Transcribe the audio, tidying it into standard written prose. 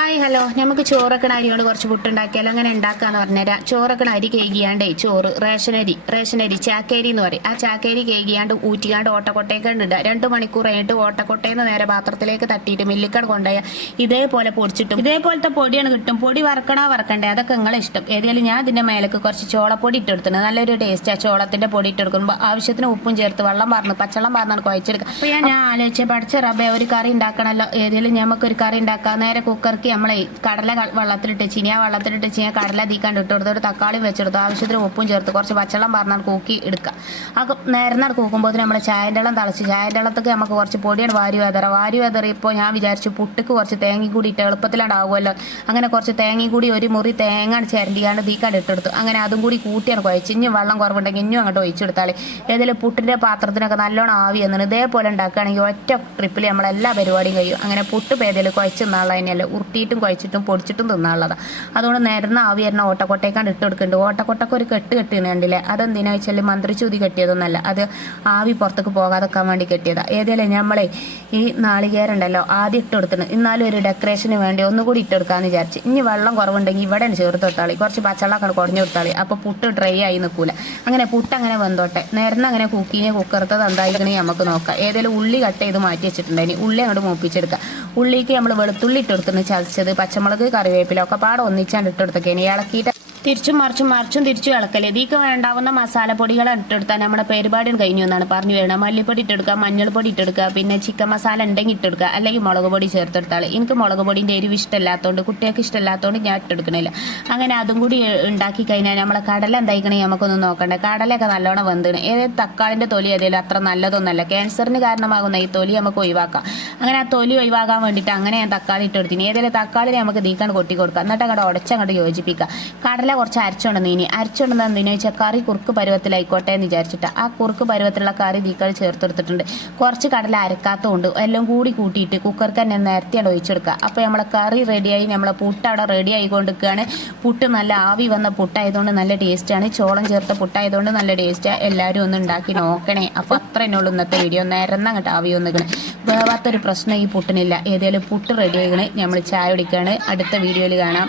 Hi hello നമുക്ക് ചോറക്കണ അരി കൊണ്ട് കുറച്ച് പുട്ടുണ്ടാക്കിയാലോ അങ്ങനെ ഉണ്ടാക്കാന്ന് പറഞ്ഞുതരാം. ചോറക്കണ അരി കേകിയാണ്ടേ ചോറ് റേഷനരി ചാക്കേരി എന്ന് പറയും. ആ ചാക്കേരി കേകിയാണ്ട് ഊറ്റിയാണ്ട് ഓട്ടക്കൊട്ടേക്കാണ്ട് ഇടുക. 2 മണിക്കൂർ കഴിഞ്ഞിട്ട് ഓട്ടക്കൊട്ടേന്ന് നേരെ പാത്രത്തിലേക്ക് തട്ടിയിട്ട് മില്ലിക്കട് കൊണ്ടുപോയാൽ ഇതേപോലെ പൊടിച്ചിട്ടും ഇതേപോലത്തെ പൊടിയാണ് കിട്ടും. പൊടി വറക്കണ്ടേ അതൊക്കെ നിങ്ങളെ ഇഷ്ടം. ഏതായാലും ഞാൻ ഇതിന്റെ മേലേക്ക് കുറച്ച് ചോളപ്പൊടി ഇട്ടെടുത്തിട്ടുണ്ട്. നല്ലൊരു ടേസ്റ്റ് ആ ചോളത്തിന്റെ പൊടി ഇട്ടെടുക്കുമ്പോൾ ആവശ്യത്തിന് ഉപ്പും ചേർത്ത് പച്ചവെള്ളം പറഞ്ഞാണ് കുഴച്ചെടുക്കുക. അപ്പോൾ ഞാൻ ആലോചിച്ച് പഠിച്ച റബ്ബെ ഒരു കറി ഉണ്ടാക്കണമല്ലോ. ഏതായാലും നമുക്കൊരു കറി ഉണ്ടാക്കാം. നേരെ കുക്കർ നമ്മളെ കടല വെള്ളത്തിലിട്ട് വെള്ളത്തിലിട്ട് കടല തീക്കാണ്ട് ഇട്ട് കൊടുത്ത് ഒരു തക്കാളി വെച്ചെടുത്തു. ആവശ്യത്തിന് ഉപ്പും ചേർത്ത് കുറച്ച് പച്ചവെള്ളം പറഞ്ഞാൽ കൂക്കി എടുക്കുക. അത് നേരം കൂക്കുമ്പോൾ നമ്മൾ ചായൻ്റെ വെള്ളം തളിച്ച് ചായൻ്റെ വെള്ളത്തൊക്കെ നമുക്ക് കുറച്ച് പൊടിയാണ് വാരി വെതറി. ഇപ്പോൾ ഞാൻ വിചാരിച്ചു പുട്ടുക്ക് കുറച്ച് തേങ്ങ കൂടി ഇട്ട് എളുപ്പത്തിലാണ്ടാവുമല്ലോ. അങ്ങനെ കുറച്ച് തേങ്ങ കൂടി ഒരു മുറി തേങ്ങ ചിരണ്ടിയാണ്ട് തീക്കാണ്ട് ഇട്ടെടുത്തു. അങ്ങനെ അതും കൂടി കൂട്ടിയാണ് കുഴച്ച്. ഇഞ്ഞും വെള്ളം കുറവുണ്ടെങ്കിൽ ഇഞ്ഞും അങ്ങോട്ട് ഒഴിച്ചെടുത്താൽ ഏതെങ്കിലും പുട്ടിൻ്റെ പാത്രത്തിനൊക്കെ നല്ലോണം ആവി എന്നാണ്. ഇതേപോലെ ഉണ്ടാക്കുകയാണെങ്കിൽ ഒറ്റ ട്രിപ്പിൽ നമ്മളെല്ലാ പരിപാടിയും കഴിയും. അങ്ങനെ പുട്ട് പേതയിൽ കുഴച്ച് നാളെ തന്നെയല്ല ഉരുട്ടിയിട്ടും കുഴച്ചിട്ടും പൊടിച്ചിട്ടും തിന്നാനുള്ളതാണ്. അതുകൊണ്ട് നേരുന്ന ആവി വരുന്ന ഓട്ടക്കൊട്ടേക്കാണ്ട് ഇട്ട് കൊടുക്കുന്നുണ്ട്. ഓട്ടക്കൊട്ടൊക്കെ ഒരു കെട്ടുകണ്ടില്ലേ? അതെന്തിനാ വെച്ചാൽ മന്ത്രിച്ചൂതി കെട്ടിയതൊന്നല്ല, അത് ആവി പുറത്തേക്ക് പോകാതെക്കാൻ വേണ്ടി കെട്ടിയതാണ്. ഏതായാലും നമ്മളെ ഈ നാളികേരം ഉണ്ടല്ലോ ആദ്യം ഇട്ട് കൊടുത്തിന്. എന്നാലും ഒരു ഡെക്കറേഷന് വേണ്ടി ഒന്നുകൂടി ഇട്ട് കൊടുക്കാമെന്ന് വിചാരിച്ച്. ഇനി വെള്ളം കുറവുണ്ടെങ്കിൽ ഇവിടെ ചേർത്ത് കൊടുത്താളി, കുറച്ച് പച്ചവെള്ളമൊക്കെ കുടഞ്ഞു കൊടുത്താളി. അപ്പോൾ പുട്ട് ഡ്രൈ ആയി നിൽക്കൂല. അങ്ങനെ പുട്ട് അങ്ങനെ വെന്തോട്ടെ. നേരം അങ്ങനെ കുക്കറത്തത് എന്തായിരിക്കണേ നമുക്ക് നോക്കാം. ഏതായാലും ഉള്ളി കട്ട് ചെയ്ത് മാറ്റി വെച്ചിട്ടുണ്ടായി. ഉള്ളി അങ്ങോട്ട് മൂപ്പിച്ചെടുക്കുക. ഉള്ളിക്ക് നമ്മൾ വെളുത്തുള്ളി ഇട്ട് കൊടുത്തിന്, ചതച്ചത്, പച്ചമുളക്, കറിവേപ്പില ഒക്കെ പാടെ ഒന്നിച്ചാണ്ട് ഇട്ട് കൊടുത്തൊക്കെ ഇളക്കിയിട്ട് തിരിച്ചും മറിച്ചും തിരിച്ചും ഇളക്കല്. ഇതിക്ക് വേണ്ടാവുന്ന മസാലപ്പൊടികൾ ഇട്ടെടുത്താൽ നമ്മുടെ പരിപാടിയും കഴിഞ്ഞു എന്നാണ് പറഞ്ഞു വേണം. മല്ലിപ്പൊടി ഇട്ടെടുക്കുക, മഞ്ഞൾപ്പൊടി ഇട്ടെടുക്കുക, പിന്നെ ചിക്കൻ മസാല ഉണ്ടെങ്കിൽ ഇട്ടെടുക്കുക, അല്ലെങ്കിൽ മുളക് പൊടി ചേർത്തെടുത്താൽ. എനിക്ക് മുളക് പൊടിൻ്റെ എരിവ് ഇഷ്ടമില്ലാത്തതുകൊണ്ട് കുട്ടികൾക്ക് ഇഷ്ടമില്ലാത്തതുകൊണ്ട് ഞാൻ ഇട്ടെടുക്കണില്ല. അങ്ങനെ അതും കൂടി ഉണ്ടാക്കി കഴിഞ്ഞാൽ നമ്മളെ കടല എന്തായിക്കണേ നമുക്കൊന്നും നോക്കണ്ടേ. കടലൊക്കെ നല്ലോണം വെന്തിണ്. ഏതായാലും തക്കാളിൻ്റെ തൊലി ഏതെങ്കിലും അത്ര നല്ലതൊന്നല്ല. ക്യാൻസറിന് കാരണമാകുന്ന ഈ തൊലി നമുക്ക് ഒഴിവാക്കാം. അങ്ങനെ ആ തൊലി ഒഴിവാക്കാൻ വേണ്ടിയിട്ട് അങ്ങനെ ഞാൻ തക്കാളി ഇട്ടെടുത്തിന്. ഏതെങ്കിലും തക്കാളി നമുക്ക് തീക്കാണ്ട് കൊട്ടി കൊടുക്കുക. എന്നിട്ട് അങ്ങോട്ട് ഉടച്ചങ്ങോട്ട് യോജിപ്പിക്കുക. കടല കുറച്ച് അരച്ചുകൊണ്ടെന്ന് എന്തിനു വെച്ചാൽ കറി കുറുക്ക് പരുവത്തിലായിക്കോട്ടെ എന്ന് വിചാരിച്ചിട്ട് ആ കുറുക്ക് പരുവത്തിലുള്ള കറി തീക്കളി ചേർത്തെടുത്തിട്ടുണ്ട്. കുറച്ച് കടല അരക്കാത്തതുകൊണ്ട് എല്ലാം കൂടി കൂട്ടിയിട്ട് കുക്കർക്ക് തന്നെ നേരത്തെയാണ് ഒഴിച്ചെടുക്കുക. അപ്പോൾ നമ്മളെ കറി റെഡിയായി, നമ്മളെ പുട്ട് അവിടെ റെഡി ആയിക്കൊണ്ടിരിക്കുകയാണ്. പുട്ട് നല്ല ആവി വന്ന പുട്ടായതുകൊണ്ട് നല്ല ടേസ്റ്റാണ്. ചോളം ചേർത്ത പുട്ടായതുകൊണ്ട് നല്ല ടേസ്റ്റാണ്. എല്ലാവരും ഒന്ന് ഉണ്ടാക്കി നോക്കണേ. അപ്പോൾ അത്ര തന്നെയുള്ളൂ ഇന്നത്തെ വീഡിയോ. നേരം അങ്ങോട്ട് ആവി വന്നിക്കണേ. വേവാത്തൊരു പ്രശ്നം ഈ പുട്ടിനില്ല. ഏതായാലും പുട്ട് റെഡി ആയിക്കണേ. നമ്മൾ ചായ കുടിക്കുകയാണ്. അടുത്ത വീഡിയോയിൽ കാണാം.